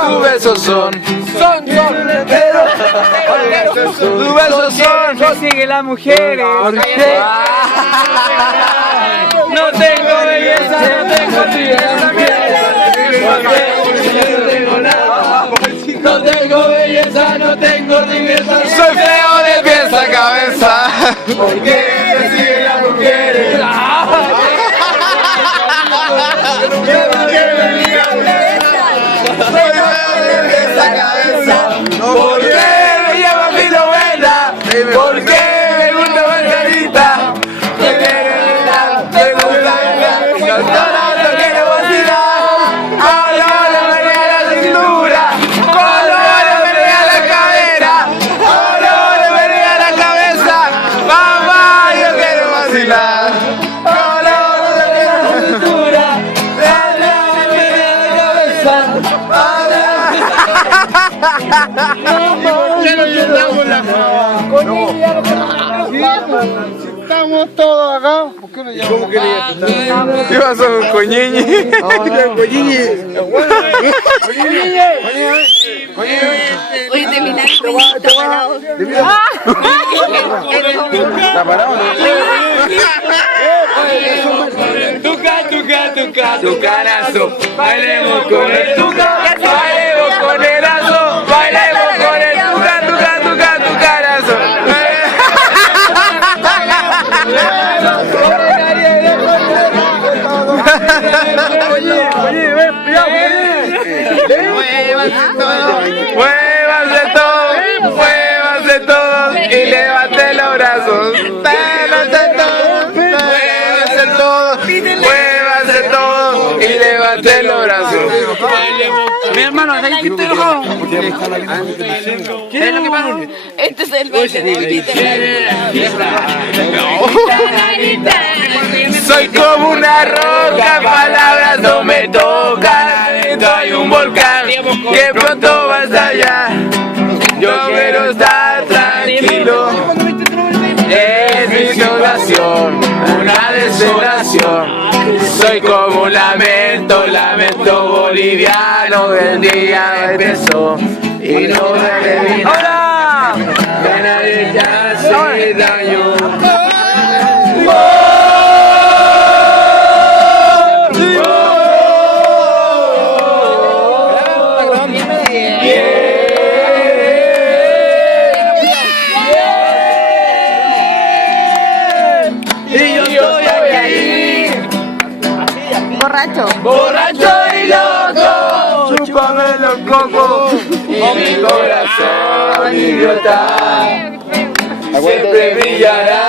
tus besos son, pero tus besos son. No sigue las mujeres. No tengo belleza, no tengo belleza. No tengo belleza, no tengo riqueza. Soy feo de pies a cabeza. ¿Por qué me siguen las mujeres? ¿Por qué me llama Filomena? ¿Por qué me gusta Margarita? Me gusta cantar, no quiero vacilar. Ahora me venía la cintura, ahora me venía la cadera, ahora me venía la cabeza. Mamá, yo quiero vacilar. Ahora me venía la cintura, ahora me venía la cabeza. Estamos todos acá. ¿Por qué no llaman? ¿Cómo que le ¿Qué pasó con Coñeñi? Oye, terminar ¿Está parado? Tucanazo, bailemos con el tuca, bailemos con el aso, bailemos con el tucanazo. Muévanse todos y levanten los brazos. Muévanse todos y levanten los brazos. Mi hermano, ¿sabes qué te enojado? ¿Qué es lo que pasa? Este es el baile de Soy como una roca, palabras no me tocan. Soy un volcán que pronto va a estallar. Yo quiero estar tranquilo. Es mi situación, una desolación. Soy como un lamento boliviano. El día empezó y no me terminó. ¡Hola! Que nadie te hace daño. Borracho y loco, chúpame los cocos y mi corazón idiota siempre brillará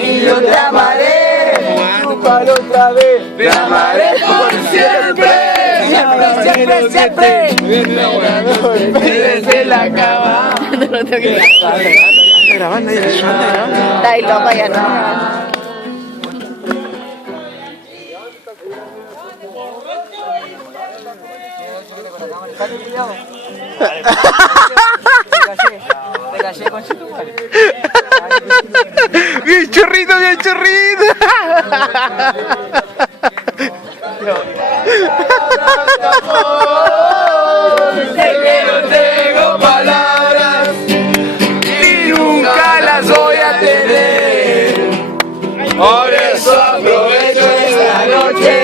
y yo te amaré, chúpalo otra vez, te amaré por siempre, siempre, desde la cama. No lo tengo que Grabando, Está ahí loco, ya no. Te caché con tu madre. Bien chorrito, bien chorrito. Sé que no tengo palabras y nunca las voy a tener. Por eso aprovecho esta noche.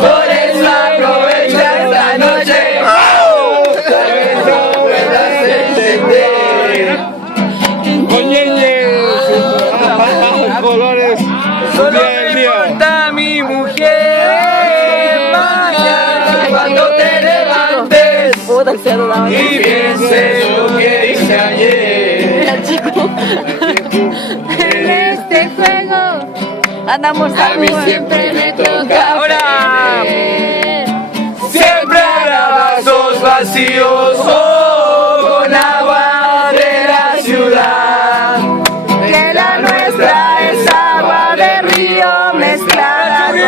Por eso aprovecha esta noche. Tal vez no puedas entender. Colores. Solo me falta mi mujer. Mañana cuando te levantes y pienses lo que dije ayer. En este juego andamos A mí siempre me toca ahora. siempre habrá vasos vacíos con agua de la ciudad. Que la nuestra es agua de río mezclada con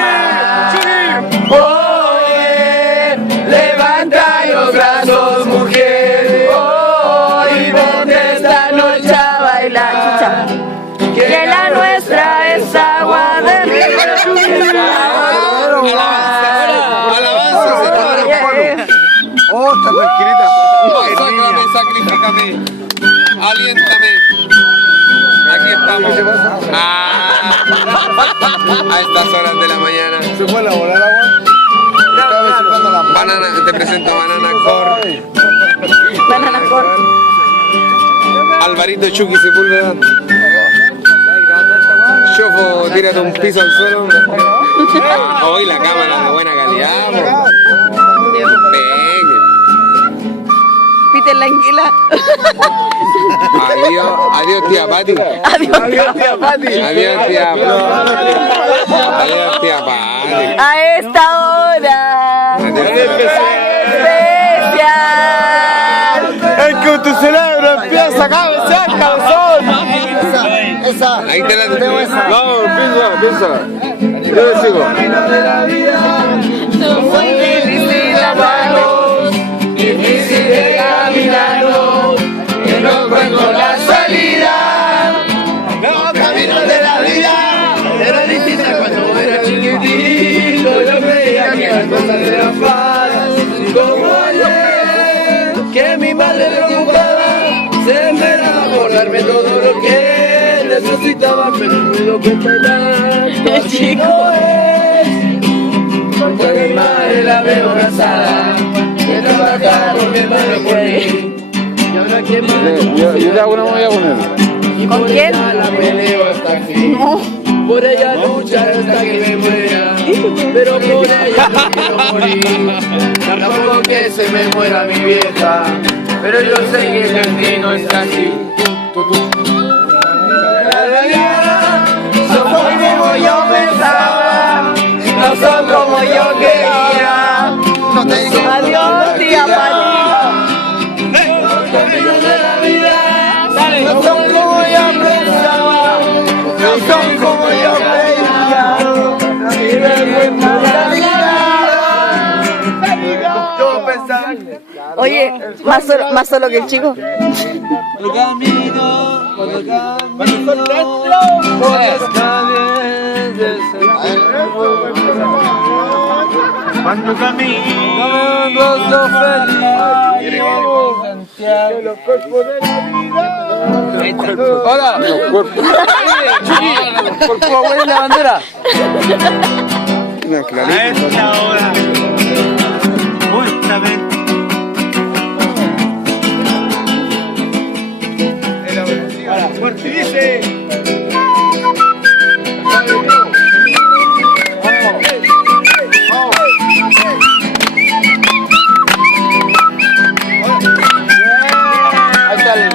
mar. Oye, levanta los brazos, mujer. Hoy vente esta noche a bailar. Que la nuestra es agua Tócame, aliéntame. Aquí estamos. A estas horas de la mañana. ¿Se fue a elaborar agua? Banana, te presento a Banana Core. Banana Core. Alvarito Chucky Sepúlveda. Chofo, tírate un piso al suelo. Hoy la cámara de buena calidad. Venga. Peter la anguila. Adiós tía Pati. Adiós tía Pati. Adiós tía Pati. Adiós tía Pati. A esta hora. Especial. Es que tu cerebro empieza a cabecear, cabezón. Ahí te la tengo. No, piensa. Yo le sigo. No fue difícil hablarnos, difícil de caminarnos, que no encuentro la salida. Los caminos de la vida Era distinta cuando era chiquitito. Yo creía que las cosas eran fáciles. Como ayer, que mi madre preocupada se esperaba por darme todo lo que necesitaba, pero no lo que esperaba. Chico. Porque mi madre la veo casada, que trabaja por mi madre por mí. Y ahora que más yo te hago una movida con él. ¿Con quién? la peleo hasta el fin. Por ella luchar hasta que me muera, pero por ella no quiero morir. Tampoco que se me muera mi vieja, pero yo sé que el destino es así. Son como yo pensaba, no son como yo quería. Adiós tía Pati. Los caminos de la vida no son como yo pensaba, no son como yo creía. Y me cuenta la vida. Yo pensaba que Oye, más solo que el chico. cuando camino por las calles del centro. Cuando camino, Rostro feliz. Los cuerpos de la vida. Hola. Los cuerpos. Por favor, la bandera. Una a clarita. esta hora, justamente. Fuerte dice. Ahí está el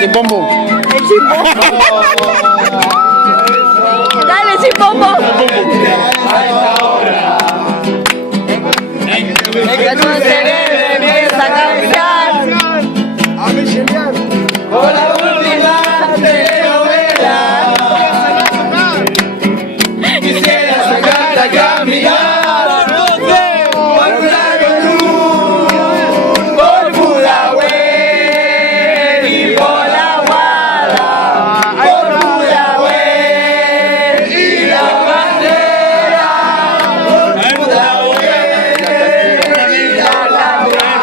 chimbombo. El chimbombo. Dale, chimbombo. Que tu cerebro empieza a cabecear. A mí genial. Por la última telenovela. Quisiera sacar a caminar. Por Pudahuel, por Pudahuel y por la Guada, por Pudahuel y la bandera, por Pudahuel y la bandera,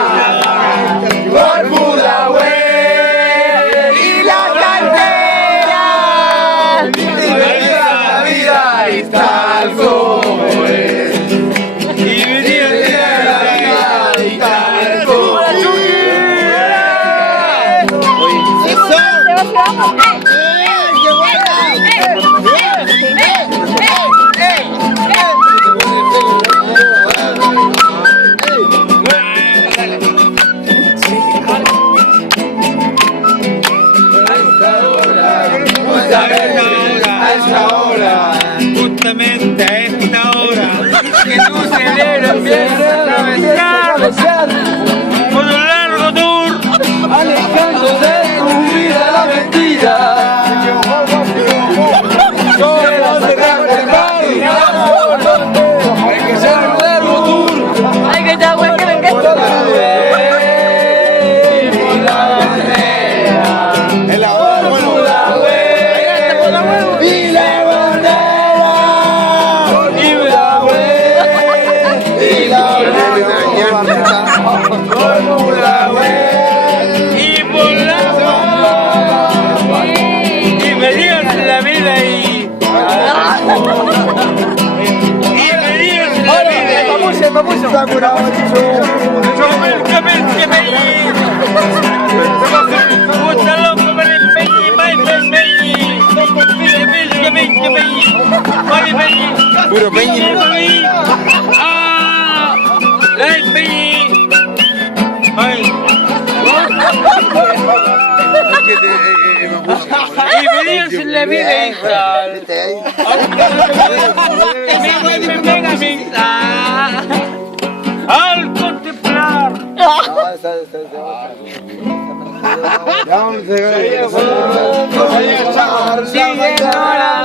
por Pudahuel y la cantera. Y venir a la vida y tal como es. Y venir a la vida y tal como es. Justamente a esta hora, que tu cerebro empieza a atravesar por un largo tour, Alejándose de tu vida la mentira. Solo cerrar el bar. Hay que ser un largo tour. Ay, que ya, güey, que me quedo. El ahora, bueno. Y la bandera. Y la bandera. Y la bandera. vida y bienvenidos en la vida y Está curado, Puro peñi. Bienvenidos en la vida al contemplar Ya vamos a llegar. sigue ahora